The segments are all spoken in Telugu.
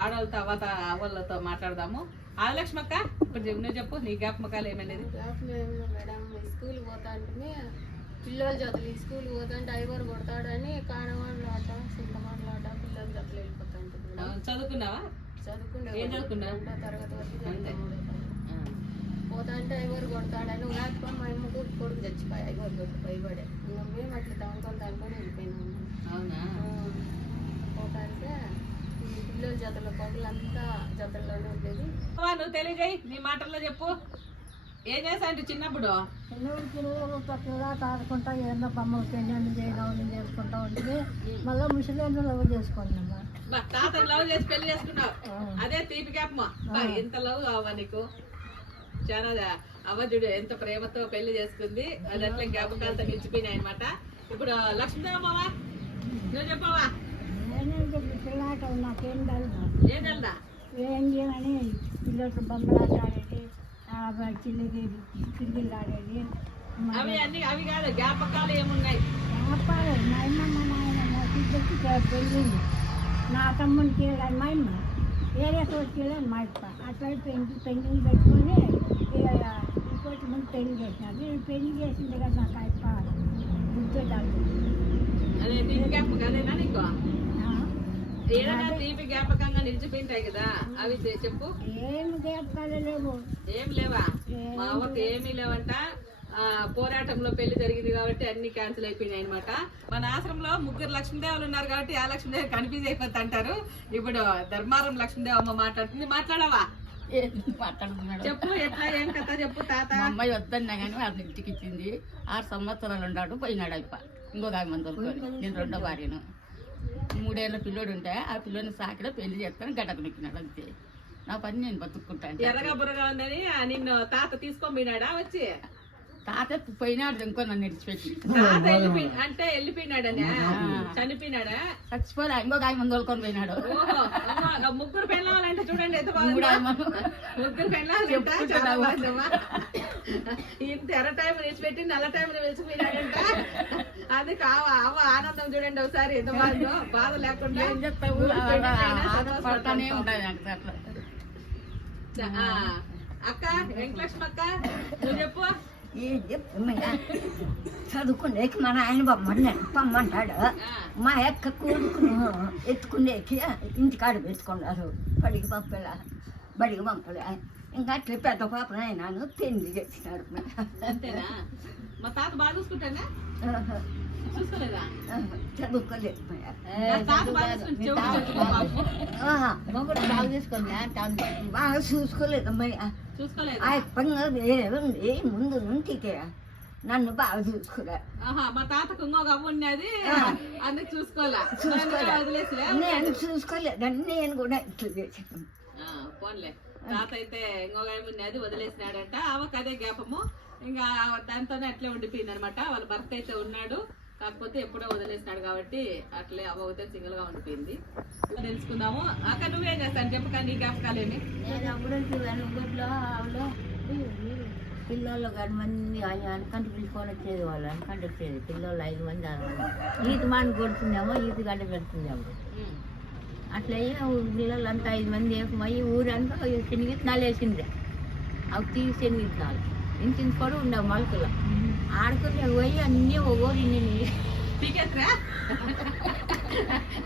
ఆడవాళ్ళతో అవ్వత అవ్వలతో మాట్లాడదాము. ఆదిలక్ష్మక్క ఇప్పుడు చెప్పు, నువ్వు చెప్పు నీ జ్ఞాపకాలు ఏమనేది? మేడం. స్కూల్ పోతా అంటే పిల్లల జతలు స్కూల్ పోతా అంటే ఐవర్ కొడతాడని కానవాళ్ళాట సింతమాటలాట పిల్లల జతలు వెళ్ళిపోతా చదువుకున్నావా? చదువుకుండే ఏం చదువుకున్నావు? రెండో తరగతి వరకు పోతా అంటే ఐవర్ కొడతాడని రాకపోయి మా అమ్మ కూడా కొడుకు చచ్చిపోయి. ఐవర్ కొట్టి భయపడే. ఇంకా మేము అట్లా దానికొని దానికొని వెళ్ళిపోయినాము అవునా? పోతా అంటే పిల్లల జతల పగులంతా జతల్లోనే ఉండేది. నువ్వు తెలియజేయి నీ మాటల్లో చెప్పు. ఏం చేస్తా అంటే చిన్నప్పుడు? పిల్లలు పిల్లలు చక్కగా ఆడుకుంటా ఏమన్నా బొమ్మలు పెళ్ళి చేయడం చేసుకుంటా ఉంటుంది మళ్ళీ ముసలి లవ్ చేసుకున్నాము బా, తాతను లవ్ చేసి పెళ్ళి చేసుకున్నావు. అదే తీపి బా, ఎంత లవ్ అవ్వ నీకు? చాలా అవ్వ చూడు ఎంత ప్రేమతో పెళ్ళి చేసుకుంది. అది అట్లా జ్ఞాపకాలతో నిలిచిపోయినాయి అనమాట ఇప్పుడు లక్ష్మీదేవమ్మా నువ్వు చెప్పవా? పిల్లాట నాకేం తెలుసు ఏం తెల్దా ఏం చేయమని పిల్లలతో బొమ్మలాట ఆడేది చిల్లికి కిందిలు ఆడేది అవి అన్ని అవి కాదు జ్ఞాపకాలు ఏమున్నాయి వ్యాపారం మా అమ్మ మా నాయన మా సిద్ధకి పెళ్ళింది నా తమ్మునికి మా అమ్మ వేరే చోటుకి మా అప్ప అట్లా పెంచి పెండింగ్ పెట్టుకొని ఇక ఇంకోటి ముందు పెళ్ళి చేసినారు నేను పెళ్ళి చేసింది కదా నాకు? అప్ప గుర్తుపెట్టాలి తీపి జ్ఞాపకంగా నిలిచిపోయింటాయి కదా అవి చెప్పు. ఏమి జ్ఞాపకాలు లేవు. ఏం లేవా? మా అవ్వకి ఏమీ లేవంట. ఆ, పోరాటంలో పెళ్ళి జరిగింది కాబట్టి అన్ని క్యాన్సిల్ అయిపోయినాయి అనమాట మన ఆశ్రమంలో ముగ్గురు లక్ష్మీదేవులు ఉన్నారు కాబట్టి ఆ లక్ష్మీదేవి కన్ఫ్యూజ్ అయిపోతుంది అంటారు ఇప్పుడు ధర్మారం లక్ష్మీదేవి అమ్మ మాట్లాడుతుంది. మాట్లాడవా? చెప్పు ఎట్లా? ఏం కథ? చెప్పు తాత. అమ్మాయి వద్దన్నా కానీ వాళ్ళ ఇంటికి ఇచ్చింది. ఆరు సంవత్సరాలు ఉన్నాడు పోయినాడు అయిప ఇంకొక మందులతో నేను రెండో భార్యను. మూడేళ్ళ పిల్లోడు ఉంటే ఆ పిల్లోని సాకిలో పెళ్ళి చేస్తాను గడ్డకు నొక్కినాడు అంతే. నా పని నేను బతుక్కుంటాను ఎర్రగా బుర్రగా ఉందని నిన్ను తాత తీసుకొని పోయినాడా వచ్చి? తాత పోయినాడు ఇంకో నన్ను విడిచిపెట్టి. తాత వెళ్ళిపోయి అంటే వెళ్ళిపోయినాడనే? చనిపోయినాడా? చచ్చిపోలే ఇంకొక ఆమె మందులుకొని పోయినాడు. ఓహో అమ్మా, ముగ్గురు పెళ్ళాలంటే చూడండి ఎంత బాగుంది. ముగ్గురు పెళ్ళాలంట చెప్పుకుంటున్నావా? చాలా బాగుందమ్మా. ఇంత ఎర్ర టైం విడిచిపెట్టి నల్ల టైం విడిచిపోయినాడంట అది కావ అవ్వ ఆనందం చూడండి ఒకసారి ఎంత బాగుందో. బాధ లేకుండా. ఏం చెప్తావు. ఉంటాయి అట్లా. అక్క వెంకటలక్ష్మి అక్క నువ్వు చెప్పు. ఏం చెప్తున్నా చదువుకునేకి మన ఆయన బొమ్మన్నాడు పమ్మంటాడు మా యొక్క కొడుకును ఎత్తుకునేకి ఇంటికాడ పెట్టుకున్నారు. బడికి పంపలే బడికి పంపలే. ఇంకా అట్లా పెద్ద పాప నాయనను పెళ్ళి చేసినారు అంతేనా? మా తాత బాగా చూసుకుంటానా చూసుకోలేదా? చదువుకోలేదు. మొగుడు బాగా బాగా అమ్మయ్య ఆ పంగా ఏ ముందు నుంటికే నన్ను బాగా చూసుకోలే. మా తాతకు ఇంకొక అవ్వ ఉన్నది. అందుకు చూసుకోలే. నేను చూసుకోలేదని నేను కూడా ఇట్లా చేసాను పోన్లే. తాత అయితే ఇంకొక ఉన్నది వదిలేసినాడంట. ఆవకు అదే జ్ఞాపము. ఇంకా దాంతోనే అట్లే ఉండిపోయింది అనమాట వాళ్ళ భర్త అయితే ఉన్నాడు. కాకపోతే ఎప్పుడో వదిలేసినాడు కాబట్టి అట్లే అవ్వ అయితే సింగిల్గా ఉండిపోయింది. తెలుసుకుందాము. అక్క నువ్వేం చేస్తాను చెప్పు కానీ నీ జ్ఞాపకాలు ఏమి? నేను అప్పుడు వెనుగుడ్లో ఆవులో పిల్లలు కానీ మంది అనకంట పిలుచుకొని వచ్చేది వాళ్ళు అనకంట వచ్చేది. పిల్లలు ఐదు మంది ఆరు మంది. ఈత మాని కొడుతుందేమో ఈత గడ్డ పెడుతుందేమో. అట్లా అయ్యి పిల్లలంతా ఐదు మంది ఏకమయ్యి ఊరంతా శనిగిత్తనాలు వేసిండ్రే అవి తీసి శనిగిత్తనాలు ఇంత ఇంత కూడా ఉండవు మొలకలు. ఆడుకునే పోయి అన్నీ ఒగోరు ఇన్ని పీకేస్రా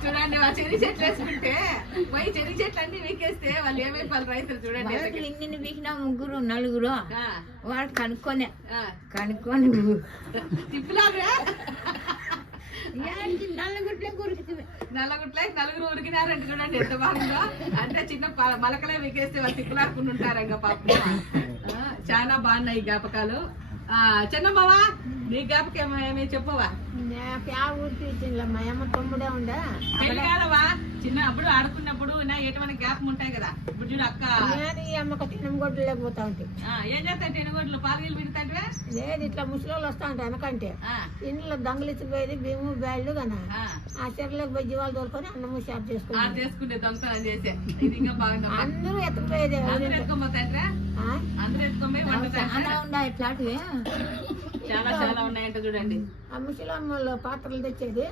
చూడండి ఆ చెరి చెట్లు వేసుకుంటే పోయి చెరి చెట్లు అన్ని వీకేస్తే వాళ్ళు ఏమైపోవాలి రైతులు చూడండి ఇన్ని వీకినా ముగ్గురు నలుగురు. వాడు కనుక్కొనే. కనుక్కొని. తిప్పులాగా నల్లగుట్లే నలుగురు ఉరికినారంటే చూడండి ఎంత బాగుందో. అంటే చిన్న మలకలే వికేస్తే వాళ్ళు తిప్పులాడుకుని ఉంటారు ఇంకా పాపం. ఆ, చాలా బాగున్నాయి ఈ జ్ఞాపకాలు. ఆ బావా నీ జ్ఞాపకం ఏమి చెప్పవా? చిన్న అప్పుడు ఆడుకున్నప్పుడు నా ఎటువంటి జ్ఞాపకం ఉంటాయి కదా? ఇప్పుడు చూడు అక్క. అమ్మకి తినం గొడ్లు లేకపోతా ఉంటే ఆ, ఏం చేస్తాయి ఎనుగోట్లు పాలగీలు విడతాంటివే లేదు ఇట్లా ముసలోళ్ళు వస్తా ఉంటాయి వెనకంటే. ఇంట్లో దొంగలిచ్చిపోయేది భీము బ్యాళ్ళు కదా ఆ, చెర్లకు పోయి జీవాలు తోలుకొని అన్నము షాప్ ఆ చేసుకున్నాం చేసుకుంటే దొంగతనం చేసే. ఇది ఇంకా అందరూ ఎత్తుకుపోయేది అందరూ ఎత్తుకోపోతాంట్రా అందరూ ఎత్తుకోపోయి వండుతాంట్రా ఉందా ఇట్లాంటివి చాలా చాలా ఉన్నాయంట చూడండి. ఆ ముసలమ్మలు పాత్రలు తెచ్చేది.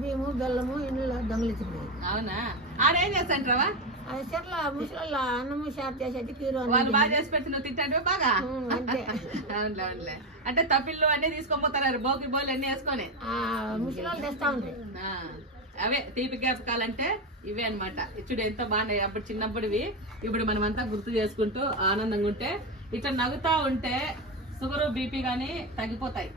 భీము బెల్లము ఇంట్లో దొంగలిచ్చిపోయేది అవునా? ఆడేం చేస్తాంట్రావా అది చెట్ల ముసలి అన్నము షార్ చేసేది కీరో వాళ్ళు బాగా చేసి పెడితే నువ్వు తింటాంటే బాగా? అంతే. అవునులే అవునులే. అంటే తప్పిళ్ళు అన్ని తీసుకొని బోకి బోలు అన్ని వేసుకొని. ముసలి తెస్తా ఉంటాయి అవే తీపి జ్ఞాపకాలంటే ఇవే అన్నమాట. చూడు ఎంత బాగున్నాయి. అప్పుడు చిన్నప్పుడువి ఇప్పుడు మనం అంతా గుర్తు చేసుకుంటూ ఆనందంగా ఉంటే ఇట్లా నవ్వుతా ఉంటే షుగర్ బీపీ కానీ తగ్గిపోతాయి.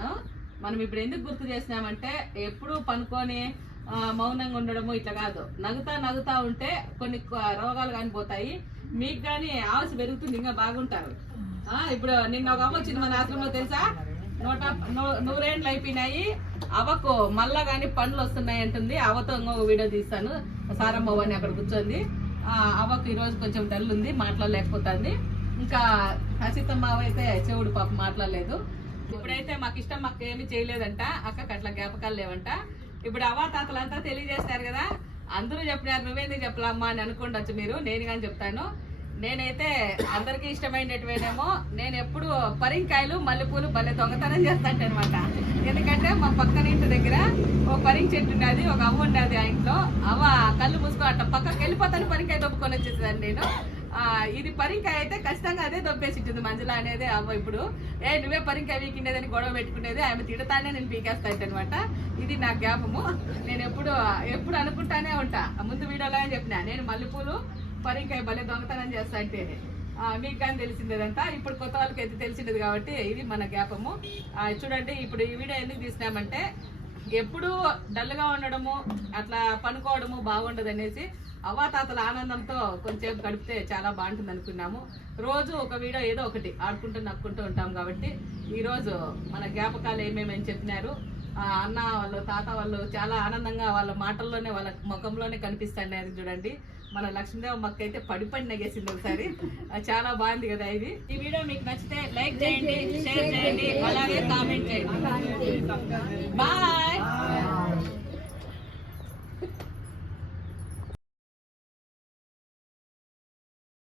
ఆ? మనం ఇప్పుడు ఎందుకు గుర్తు చేసినామంటే ఎప్పుడు పనుకొని మౌనంగా ఉండడము ఇట్లా కాదు. నగుతా నవ్వుతా ఉంటే కొన్ని రోగాలు కానీ పోతాయి. మీకు కానీ ఆవసి పెరుగుతుంది ఇంకా బాగుంటారు. ఆ, ఇప్పుడు నిన్న ఒక అమ్మ వచ్చింది మన ఆశ్రమంలో తెలుసా? నూట నూ- నూరేండ్లు అయిపోయినాయి. అవకు మళ్ళా కానీ పండ్లు వస్తున్నాయి అంటుంది. అవతో ఇంకొక వీడియో తీస్తాను. సారమ్మ అని అక్కడ కూర్చోంది. ఆ, అవకు ఈరోజు కొంచెం డల్ ఉంది మాట్లాడలేకపోతుంది. ఇంకా హసితమ్మ అయితే చెవుడు పాప మాట్లాడలేదు. ఇప్పుడైతే మాకు ఇష్టం మాకు ఏమి చేయలేదంట. అక్కకి అట్లా జ్ఞాపకాలు లేవంట. ఇప్పుడు అవా తాతలంతా తెలియజేస్తారు కదా. అందరూ చెప్పినారు నువ్వేందుకు చెప్పలమ్మా అని అనుకుండొచ్చు మీరు. నేను కానీ చెప్తాను. నేనైతే అందరికీ ఇష్టమైనటువంటివేమో నేను ఎప్పుడు పరింకాయలు మల్లెపూలు భలే దొంగతనం చేస్తాను అనమాట ఎందుకంటే మా పక్కన ఇంటి దగ్గర ఒక పరింగ్ చెట్టు ఉండేది ఒక అవ్వ ఉండేది ఆ ఇంట్లో. అవ్వ కళ్ళు మూసుకో అట్లా పక్కకి వెళ్ళిపోతాను పరింకాయ దొబ్బుకొని వచ్చేసేదాన్ని నేను. ఇది పరింకాయ అయితే ఖచ్చితంగా అదే దొబ్బేసింటుంది మంజుల అనేది అవ్వ ఇప్పుడు. ఏ నువ్వే పరింకాయ వీకిండేదని గొడవ పెట్టుకునేది ఆమె తిడతానే నేను పీకేస్తా అనమాట ఇది నా జ్ఞాపము. నేను ఎప్పుడు ఎప్పుడు అనుకుంటానే ఉంటా. ముందు వీడియోలో చెప్పిన నేను మల్లెపూలు పరింకాయ భలే దొంగతనం చేస్తా అంటే ఆ, మీకు కానీ తెలిసిందేదంతా? ఇప్పుడు కొత్త వాళ్ళకి అయితే తెలిసిండదు కాబట్టి ఇది మన జ్ఞాపము. చూడండి ఇప్పుడు ఈ వీడియో ఎందుకు తీసినామంటే ఎప్పుడు డల్గా ఉండడము అట్లా పనుకోవడము బాగుండదు అనేసి అవ్వాతాతల ఆనందంతో కొంచెం గడిపితే చాలా బాగుంటుంది అనుకున్నాము. రోజు ఒక వీడియో ఏదో ఒకటి ఆడుకుంటూ నక్కుంటూ ఉంటాం కాబట్టి ఈరోజు మన జ్ఞాపకాలు ఏమేమని చెప్పినారు? ఆ అన్న వాళ్ళు తాత వాళ్ళు చాలా ఆనందంగా వాళ్ళ మాటల్లోనే వాళ్ళ ముఖంలోనే కనిపిస్తాయి అది చూడండి. మన లక్ష్మీదేవ మక్క అయితే పడి పడి నెగేసింది ఒకసారి. చాలా బాగుంది కదా ఇది. ఈ వీడియో మీకు నచ్చితే లైక్ చేయండి షేర్ చేయండి అలాగే కామెంట్ చేయండి. బాయ్.